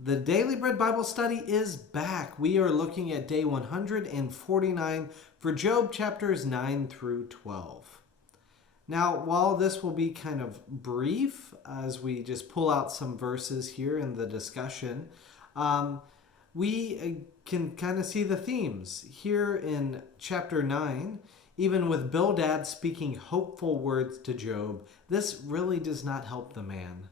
The Daily Bread Bible Study is back. We are looking at day 149 for Job chapters 9 through 12. Now, while this will be kind of brief as we just pull out some verses here in the discussion, we can kind of see the themes. Here in chapter 9, even with Bildad speaking hopeful words to Job, this really does not help the man.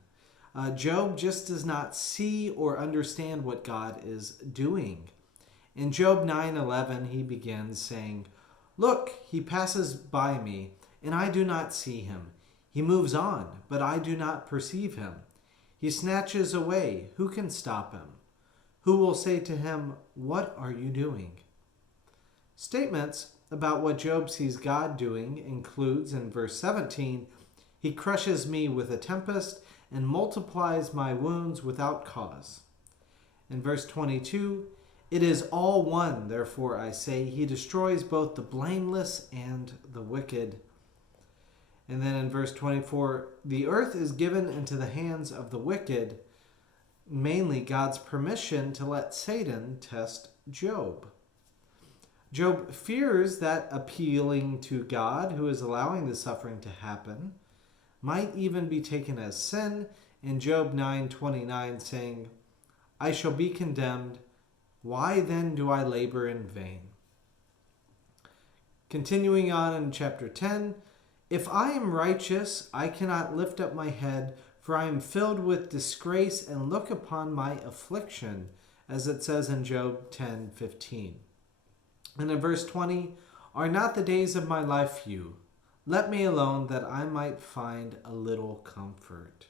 Job just does not see or understand what God is doing. In Job 9:11, he begins saying, "Look, he passes by me, and I do not see him. He moves on, but I do not perceive him. He snatches away. Who can stop him? Who will say to him, 'What are you doing?'" Statements about what Job sees God doing includes in verse 17, "He crushes me with a tempest and multiplies my wounds without cause." In verse 22, "It is all one, therefore I say, he destroys both the blameless and the wicked." And then in verse 24, "The earth is given into the hands of the wicked," mainly God's permission to let Satan test Job. Job fears that appealing to God, who is allowing the suffering to happen, might even be taken as sin, in Job 9:29 saying, "I shall be condemned. Why then do I labor in vain?" Continuing on in chapter 10, "If I am righteous, I cannot lift up my head, for I am filled with disgrace and look upon my affliction," as it says in Job 10:15. And in verse 20, "Are not the days of my life few? Let me alone that I might find a little comfort."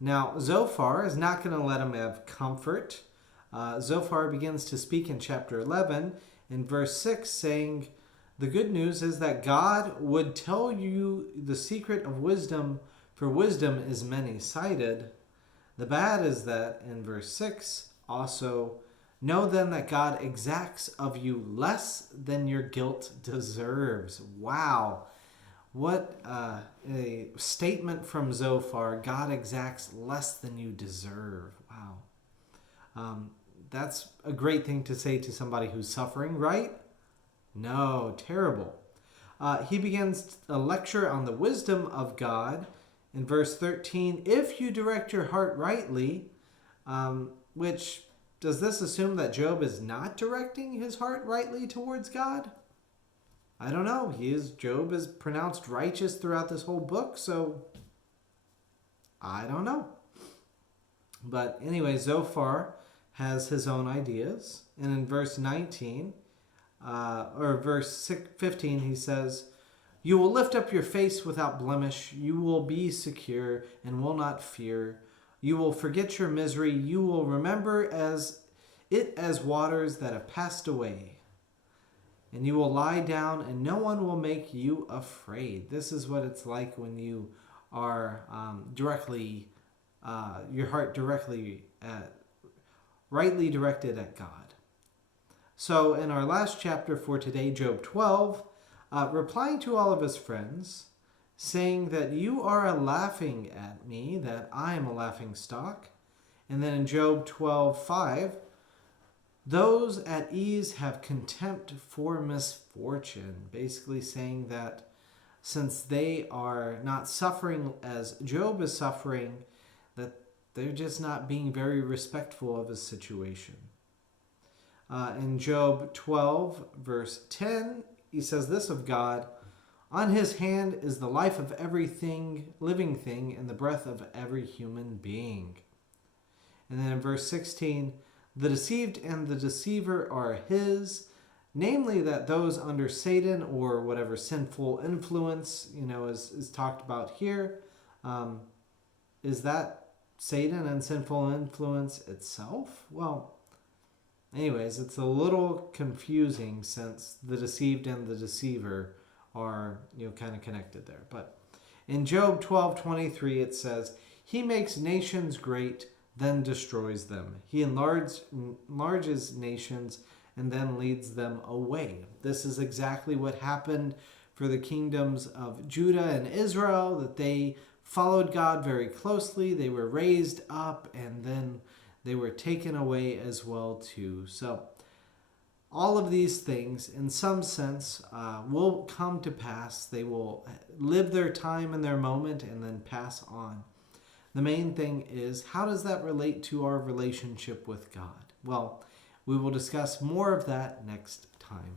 Now, Zophar is not going to let him have comfort. Zophar begins to speak in chapter 11 in verse 6 saying, "The good news is that God would tell you the secret of wisdom, for wisdom is many-sided." The bad is that in verse 6 also, "Know then that God exacts of you less than your guilt deserves." Wow. What a statement from Zophar. God exacts less than you deserve. Wow. That's a great thing to say to somebody who's suffering, right? No, terrible. He begins a lecture on the wisdom of God in verse 13. "If you direct your heart rightly," which... does this assume that Job is not directing his heart rightly towards God? I don't know. Job is pronounced righteous throughout this whole book, so I don't know. But anyway, Zophar has his own ideas. And in verse 19, or verse 15, he says, "You will lift up your face without blemish. You will be secure and will not fear. You will forget your misery. You will remember as waters that have passed away. And you will lie down and no one will make you afraid." This is what it's like when you are your heart rightly directed at God. So in our last chapter for today, Job 12, replying to all of his friends, saying that you are laughing at me, that I am a laughing stock. And then in Job 12:5, "Those at ease have contempt for misfortune," basically saying that since they are not suffering as Job is suffering, that they're just not being very respectful of his situation. In Job 12, verse 10, he says this of God, "On his hand is the life of everything, living thing, and the breath of every human being." And then in verse 16, "The deceived and the deceiver are his," namely that those under Satan or whatever sinful influence, is talked about here. Is that Satan and sinful influence itself? Well, anyways, it's a little confusing since the deceived and the deceiver are kind of connected there. But in Job 12:23 it says, "He makes nations great, then destroys them. He enlarges nations and then leads them away." This is exactly what happened for the kingdoms of Judah and Israel, that they followed God very closely. They were raised up and then they were taken away as well too. So all of these things, in some sense, will come to pass. They will live their time and their moment and then pass on. The main thing is, how does that relate to our relationship with God? Well, we will discuss more of that next time.